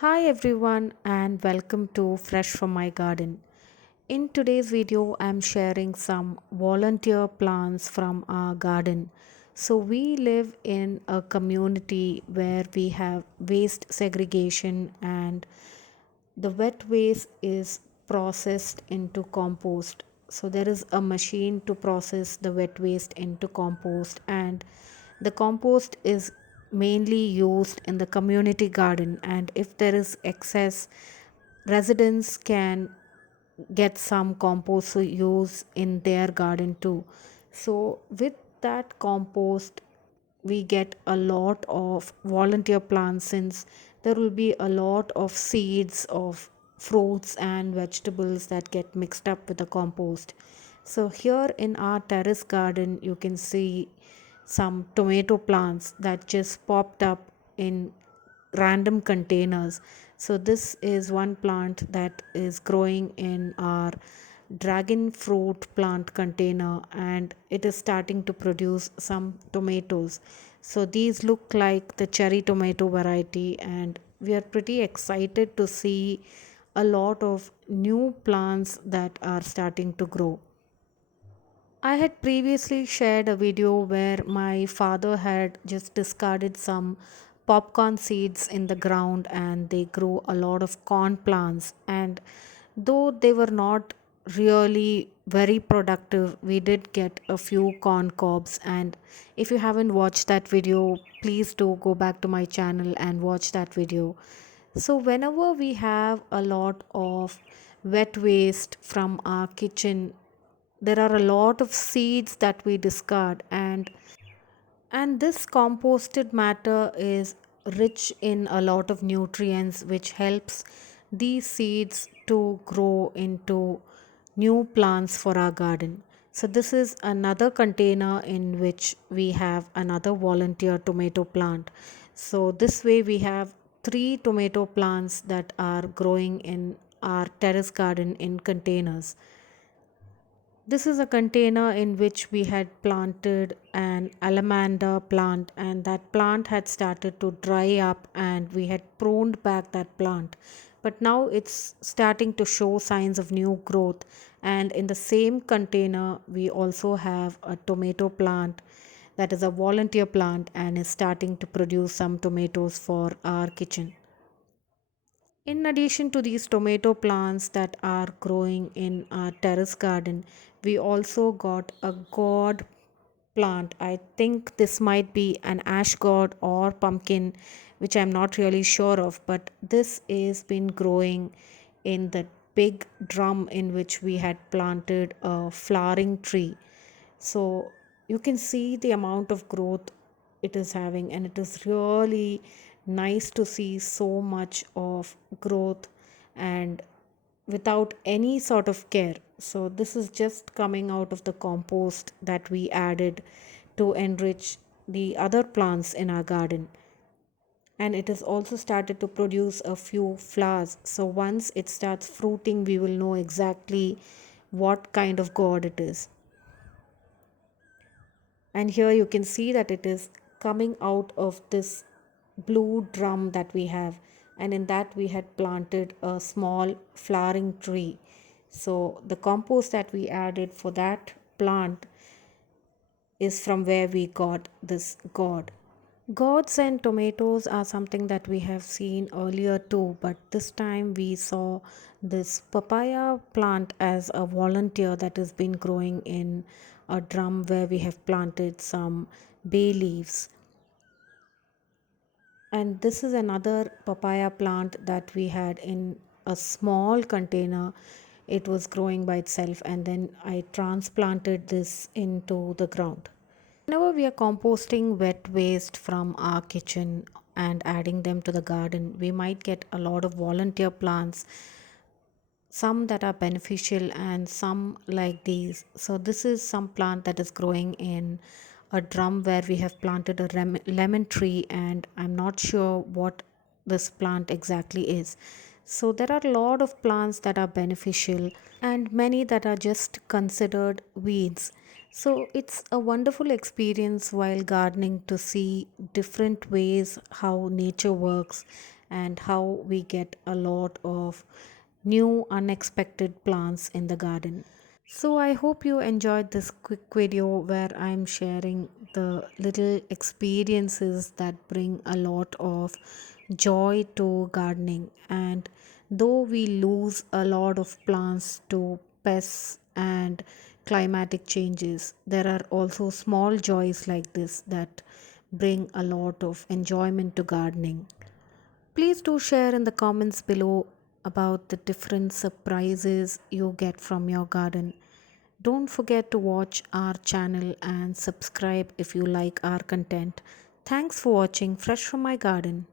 Hi everyone and welcome to Fresh from My Garden. In today's video, I'm sharing some volunteer plants from our garden. So, we live in a community where we have waste segregation and the wet waste is processed into compost. So, there is a machine to process the wet waste into compost, and the compost is mainly used in the community garden. And if there is excess, residents can get some compost to use in their garden too. So with that compost we get a lot of volunteer plants, since there will be a lot of seeds of fruits and vegetables that get mixed up with the compost. So here in our terrace garden you can see some tomato plants that just popped up in random containers. So this is one plant that is growing in our dragon fruit plant container, and it is starting to produce some tomatoes. So these look like the cherry tomato variety, and we are pretty excited to see a lot of new plants that are starting to grow. I had previously shared a video where my father had just discarded some popcorn seeds in the ground and they grew a lot of corn plants. And though they were not really very productive, we did get a few corn cobs. And if you haven't watched that video, please do go back to my channel and watch that video. So, whenever we have a lot of wet waste from our kitchen, there are a lot of seeds that we discard, and this composted matter is rich in a lot of nutrients which helps these seeds to grow into new plants for our garden. So this is another container in which we have another volunteer tomato plant. So this way we have three tomato plants that are growing in our terrace garden in containers. This is a container in which we had planted an alamander plant, and that plant had started to dry up, and we had pruned back that plant. But now it's starting to show signs of new growth. And in the same container, we also have a tomato plant that is a volunteer plant and is starting to produce some tomatoes for our kitchen. In addition to these tomato plants that are growing in our terrace garden, we also got a gourd plant. I think this might be an ash gourd or pumpkin, which I'm not really sure of, but this is been growing in the big drum in which we had planted a flowering tree. So you can see the amount of growth it is having, and it is really nice to see so much of growth and without any sort of care. So this is just coming out of the compost that we added to enrich the other plants in our garden. And it has also started to produce a few flowers. So once it starts fruiting, we will know exactly what kind of gourd it is. And here you can see that it is coming out of this blue drum that we have, and in that we had planted a small flowering tree. So the compost that we added for that plant is from where we got this gourd. Gourds and tomatoes are something that we have seen earlier too, but this time we saw this papaya plant as a volunteer that has been growing in a drum where we have planted some bay leaves. And this is another papaya plant that we had in a small container. It was growing by itself, and then I transplanted this into the ground. Whenever we are composting wet waste from our kitchen and adding them to the garden, we might get a lot of volunteer plants, some that are beneficial and some like these. So, this is some plant that is growing in a drum where we have planted a lemon tree, and I'm not sure what this plant exactly is. So, there are a lot of plants that are beneficial and many that are just considered weeds. So, it's a wonderful experience while gardening to see different ways how nature works and how we get a lot of new unexpected plants in the garden. So, I hope you enjoyed this quick video where I'm sharing the little experiences that bring a lot of joy to gardening. And though we lose a lot of plants to pests and climatic changes, there are also small joys like this that bring a lot of enjoyment to gardening. Please do share in the comments below about the different surprises you get from your garden. Don't forget to watch our channel and subscribe if you like our content. Thanks for watching Fresh from My Garden.